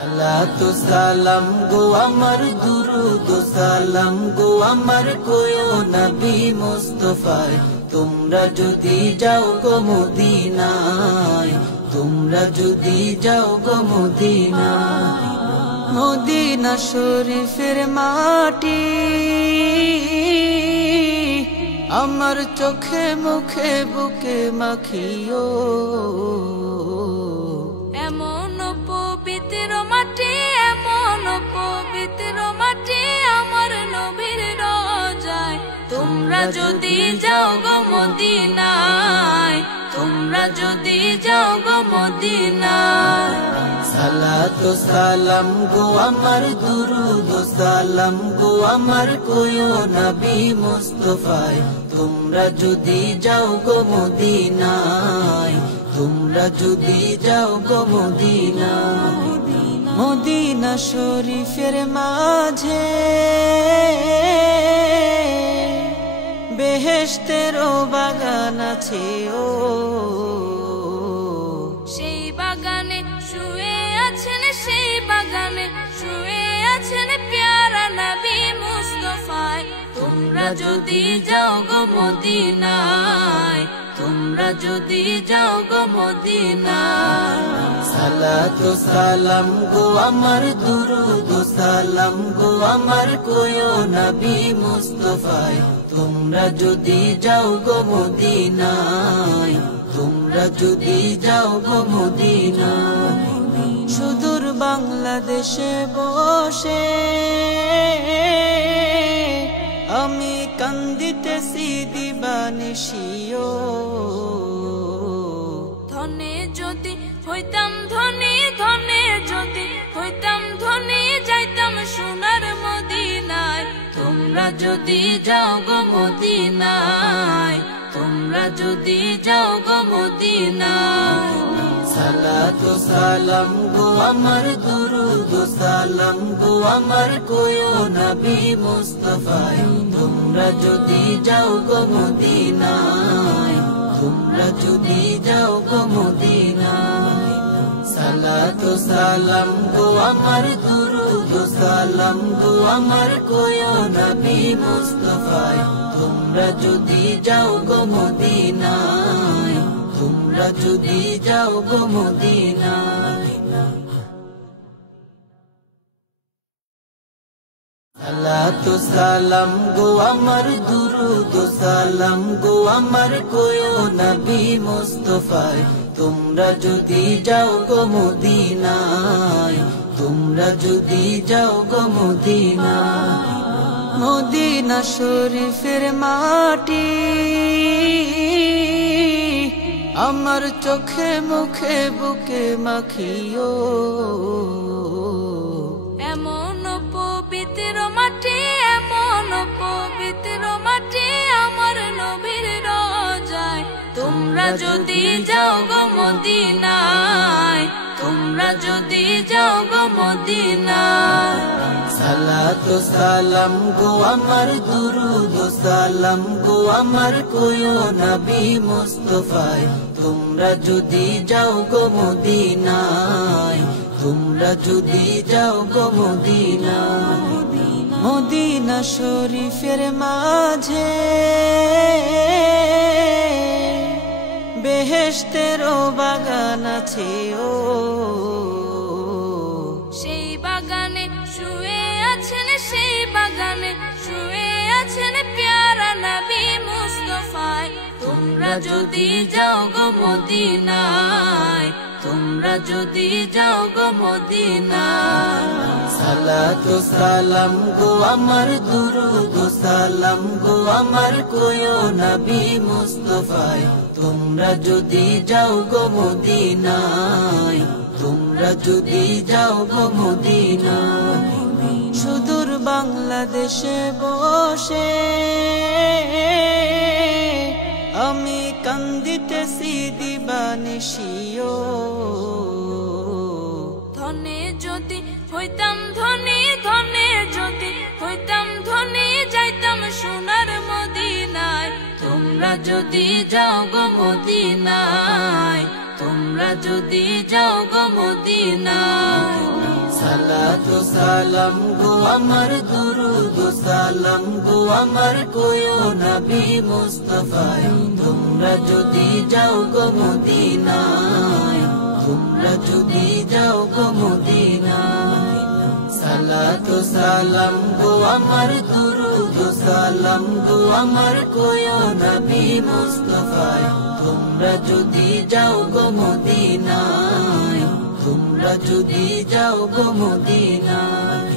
সালাতু সালাম গো আমার দুরুদ সালাম গো আমার কোয়ো নবী মুস্তাফায় তোমরা যদি যাও গো মদিনায় তোমরা যদি যাও গো মদিনায় মদিনা শরীফের মাটি আমার চোখে মুখে বুকে মাখিও এমন পবিত্র মাটি এমন পবিত্র মাটি আমার নবীর রোজায় তোমরা যদি যাও গো মদিনায় তোমরা যদি যাও গো মদিনায় সালাতু সালাম গো আমার দুরুদ সালাম গো আমার কোয়ো নবী মুস্তাফায় তোমরা যদি যাও গো মদিনায় তোমরা যদি যাও গো মদিনায় মদিনা শরীফের মাঝে বেহেশতেরও বাগান আছে ও সেই বাগানে শুয়ে আছেন সেই বাগানে শুয়ে আছেন প্যারা নবী মুস্তাফায় তোমরা যদি যাও গো মদিনায় তোমরা যদি যাও গো মদিনায় সালাতু সালাম গো আমার দুরুদ সালাম গো আমার কোয়ো নবী মুস্তাফায় তোমরা যদি যাও গো মদিনায় তোমরা যদি যাও গো মদিনায় সুদূর বাংলাদেশে বসে আমি কান্দিতেছি দিবানিশিও ধনে যদি হইতাম ধনী ধনে যদি হইতাম ধনী যাইতাম সোনার মদিনায় তোমরা যদি যাও গো মদিনায় তোমরা যদি যাও গো মদিনায় সালাতু সালাম গো আমার দুরুদ সালাম গো আমার কোয়ো নবী মুস্তাফায় তোমরা যদি যাও গো মদিনায় তোমরা যদি যাও গো মদিনায় সালাতু সালাম গো আমার দুরুদ সালাম গো আমার কোয়ো নবী মুস্তাফায় তোমরা যদি যাও গো মদিনায় তোমরা যদি যাও গো মদিনায় সালাতু সালাম গো আমার দুরুদ সালাম গো আমার কোয়ো নবী মুস্তাফায় তোমরা যদি যাও গো মদিনায় তোমরা যদি যাও গো মদিনায় মদিনা শরীফের মাটি আমার চোখে মুখে বুকে মাখিও এমন পবিত্র মাটি এমন পবিত্র মাটি আমার নবীর রোজায় তোমরা যদি যাও গো মদিনায় তোমরা যদি যাও গো মদিনায় সালাতু সালাম গো আমার দুরুদ সালাম গো আমার কোয়ো নবী মুস্তাফায় তোমরা যদি যাও গো মদিনায় তোমরা যদি যাও গো মদিনায় মদিনা শরীফের মাঝে বেহেশতেরও বাগান আছে ও সেই বাগানে শুয়ে আছেন সেই বাগানে শুয়ে আছেন প্যারা নবী মুস্তাফায় তোমরা যদি যাও গো মদিনায় তোমরা যদি যাও গো মদিনায় সালাতু সালাম গো আমার দুরুদ সালাম গো আমার কোয়ো নবী মুস্তাফায় তোমরা যদি যাও গো মদিনায় তোমরা যদি যাও গো মদিনায় সুদূর বাংলাদেশে বসে আমি কান্দিতেছি দিবানিশিও ধনে যদি হইতাম ধনী ধনে যদি হইতাম ধনী যাইতাম সোনার মদিনায় তোমরা যদি যাও গো মদিনায় তোমরা যদি যাও গো মদিনায় সালাতু সালাম গো আমার দুরুদ সালাম গো আমার কোয়ো নবী মুস্তাফায় তোমরা যদি যাও গো মদিনায় তোমরা যদি যাও গো মদিনায় সালাতু সালাম গো আমার দুরুদ সালাম গো আমার কোয়ো নবী মুস্তাফায় তোমরা যদি যাও গো মদিনায় তোমরা যদি যাও গো মদিনায়